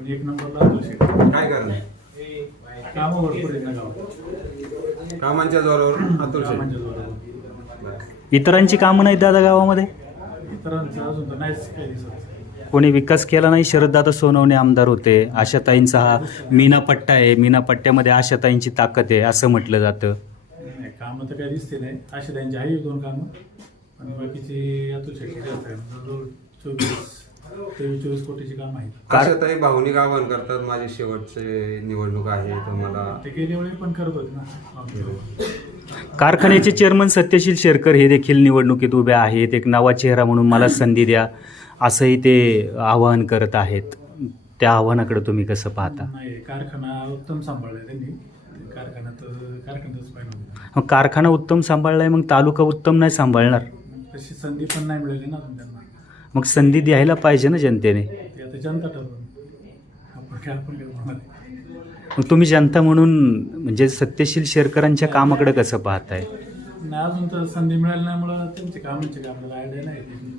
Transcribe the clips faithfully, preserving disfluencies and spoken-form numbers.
आणि एक नंबरला अतुल शेट. काय कारण कामं भरपूर आहेत ना गावात. कामांच्या जोरावर अतुल शेट. कामांच्या जोरावर. इतरांची कामं नाहीत दादा गावामध्ये? इतरांचं अजून तर नाहीच काही दिसत. कोणी विकास केला नाही? शरददादा सोनवणे आमदार होते, आशाताईंचा हा मीना पट्टा आहे, मीना पट्ट्यामध्ये आशाताईंची ताकद आहे असं म्हटलं जातं. नाही, कामं तर काही दिसते नाही. अशी त्यांची आहे दोन कामं, आणि बाकीची अतुल शेट्टी जास्त आहे. जवळजवळ चोवीस तेवीस चोवीस कोटीची काम आहेत. आशाताई भावनिक आवाहन करतात, माझी शेवटचे निवडणूक आहे, तर मला ते गेल्या वेळी पण करत होते ना. कारखान्याचे चेअरमन सत्यशील शेरकर हे देखील निवडणुकीत उभे आहेत. एक नवा चेहरा म्हणून मला संधी द्या असंही ते आवाहन करत आहेत. त्या आव्हानाकडे तुम्ही कसं पाहता? नाही, कारखाना उत्तम सांभाळलाय त्यांनी. कारखान्यात कारखान्यातच पाहिजे. मग कारखाना उत्तम सांभाळलाय, मग तालुका उत्तम नाही सांभाळणार? तशी संधी पण नाही मिळाली ना अजून त्यांना. मग संधी द्यायला पाहिजे ना जनतेने. ते आता जनता ठरवून आपण काय आपण काय म्हणणार. मग तुम्ही जनता म्हणून म्हणजे सत्यशील शेरकरांच्या कामाकडे कसं पाहताय? नाही, अजून तर संधी मिळाली नाहीमुळं त्यांचे कामांचे काय आपल्याला आयडिया नाही.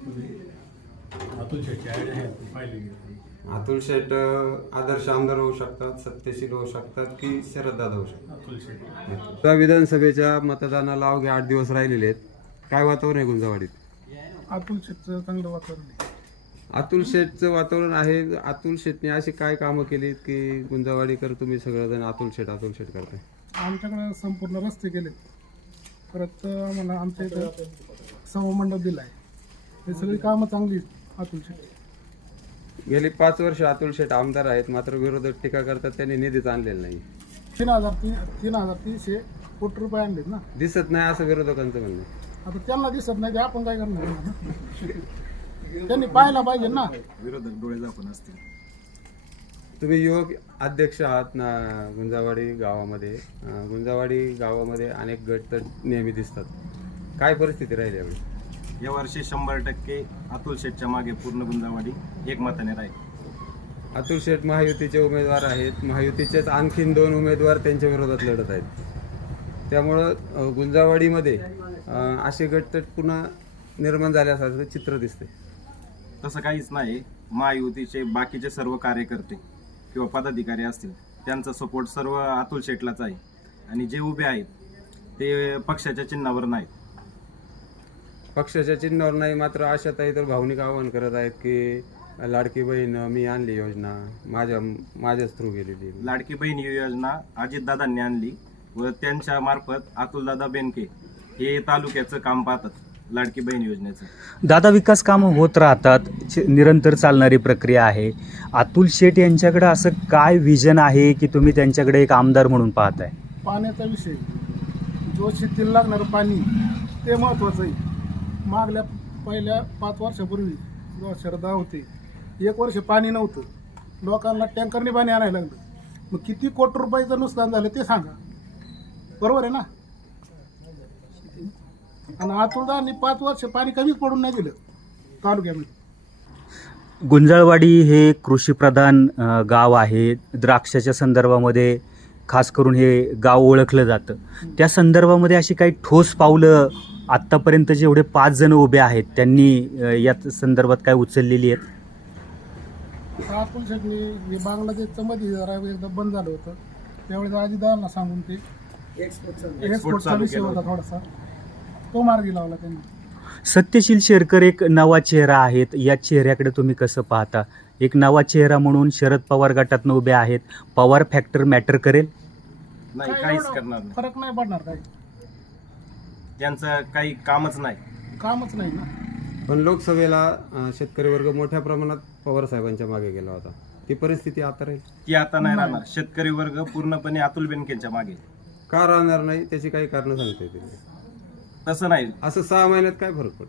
अतुल शेटची आयडिया आहे, पाहिली. अतुल शेट आदर्श आमदार होऊ शकतात, सत्यशील होऊ शकतात, की शरददादा होऊ शकतात. अतुल शेट त्या विधानसभेच्या मतदानाला अवघे आठ दिवस राहिलेले आहेत. काय वातावरण आहे गुंजावाडीत? अतुल शेटचं चांगलं वातावरण आहे. अतुल शेठचं वातावरण आहे. अतुल शेठने अशी काय कामं केलीत की गुंजावाडीकर तुम्ही सगळेजण अतुल शेठ अतुल शेठ करताय? आमच्याकडे संपूर्ण रस्ते गेले, परत आम्हाला आमच्या इथं सभामंडप दिला आहे. हे सगळी कामं चांगली अतुल शेठ. गेली पाच वर्ष अतुल शेठ आमदार आहेत, मात्र विरोधक टीका करतात त्यांनी निधीच आणलेला नाही. तीन हजार तीन तीन हजार तीनशे कोटी रुपये आणलेत ना. दिसत नाही असं विरोधकांचं म्हणणं आहे. आता त्यांना दिसत नाही ते आपण काय करणार? त्यांनी पाहायला पाहिजे ना. विरोधक डोळे झाकून असतील. तुम्ही युवक अध्यक्ष आहात ना गुंजावाडी गावामध्ये. अं, गुंजावाडी गावामध्ये अनेक गट तर नेहमी दिसतात. काय परिस्थिती राहिली यावेळी? या वर्षी शंभर टक्के अतुल शेठच्या मागे पूर्ण गुंजावाडी एक मताने राहील. अतुल शेठ महायुतीचे उमेदवार आहेत. महायुतीचेच आणखीन दोन उमेदवार त्यांच्या विरोधात लढत आहेत. त्यामुळं अं, गुंजावाडीमध्ये अं, असे गट तर पुन्हा निर्माण झाल्यासारखं चित्र दिसते. तसं काहीच नाही. महायुतीचे बाकीचे सर्व कार्यकर्ते किंवा पदाधिकारी असतील त्यांचा सपोर्ट सर्व अतुल शेठलाच आहे, आणि जे उभे आहेत ते पक्षाच्या चिन्हावर नाहीत. पक्षाच्या चिन्हावर नाही, मात्र आशाताई तर भावनिक आवाहन करत आहेत की लाडकी बहीण मी आणली योजना, माझ्या माझ्याच थ्रू गेलेली. लाडकी बहीण ही योजना अजितदादांनी आणली व त्यांच्या मार्फत अतुलदादा बेनके हे तालुक्याचं काम पाहतात लाडकी बहीण योजनेचं. दादा, विकास कामं होत राहतात, च- निरंतर चालणारी प्रक्रिया आहे. अतुल शेठ यांच्याकडे असं काय विजन आहे की तुम्ही त्यांच्याकडे एक आमदार म्हणून पाहताय? पाण्याचा विषय, जो शेतीला लागणारं पाणी ते महत्त्वाचं आहे. मागल्या पहिल्या पाच वर्षापूर्वी जेव्हा शरदा होते, एक वर्ष पाणी नव्हतं, लोकांना टँकरने पाणी आणायला लागलं. मग किती कोटी रुपयाचं नुकसान झालं ते सांगा. बरोबर आहे ना. आणि अतुलदानी पाच वर्ष पाणी कमीच पडून नाही दिलं तालुक्यामध्ये. गुंजाळवाडी हे कृषीप्रधान अ, गाव आहे. द्राक्षाच्या संदर्भामध्ये खास करून हे गाव ओळखलं जातं. त्या संदर्भामध्ये अशी काही ठोस पावलं आत्तापर्यंत जेवढे पाच जण उभे आहेत त्यांनी अ, या संदर्भात काय उचललेली आहेत? अतुल शेटनी हे बांगलादेशचं मध्ये जरा एकदा बंद झालं होतं, त्यावेळेस अजितदादांना सांगून ते एक्सपोर्टचा विषय होता थोडासा, तो मार्गी लावला त्यांनी. सत्यशील शेरकर एक नवा चेहरा आहेत. या चेहऱ्याकडे तुम्ही कसं पाहता? एक नवा चेहरा म्हणून शरद पवार गटातनं उभे आहेत. पवार फॅक्टर मॅटर करेल? नाही, काय काहीच एवढं करणार नाही. फरक नाही पडणार, काही त्यांचं काही कामच नाही. कामच नाही ना. पण लोकसभेला अं, शेतकरी वर्ग मोठ्या प्रमाणात पवार साहेबांच्या मागे गेला होता. ती परिस्थिती आता राहील? ती आता नाही राहणार. शेतकरी वर्ग पूर्णपणे अतुल बेनकेंच्या मागे. का राहणार नाही त्याची काही कारणं सांगता येतील? तसं नाही. असं सहा महिन्यात काय फरक पडेल?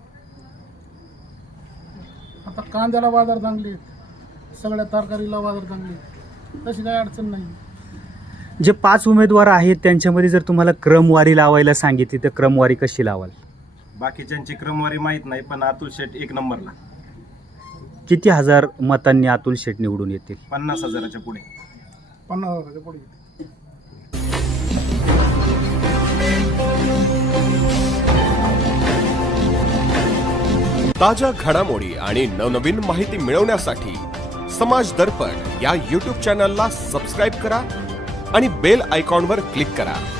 आता कांद्याला बाजार चांगले, सगळ्या तरकारीला बाजार चांगले, तशी काही अडचण नाही. जे पाच उमेदवार आहेत त्यांच्यामध्ये जर तुम्हाला क्रमवारी लावायला सांगितली तर क्रमवारी कशी लावाल? बाकीच्यांची क्रमवारी माहीत नाही, पण अतुल शेठ एक नंबरला. किती हजार मतांनी अतुल शेठ निवडून येतील? पन्नास हजाराच्या पुढे. पन्नास हजाराच्या पुढे. ताज्या घडामोडी आणि नवनवीन माहिती मिळवण्यासाठी समाज दर्पण या यूट्यूब चॅनलला सबस्क्राईब करा आणि बेल आयकॉनवर क्लिक करा.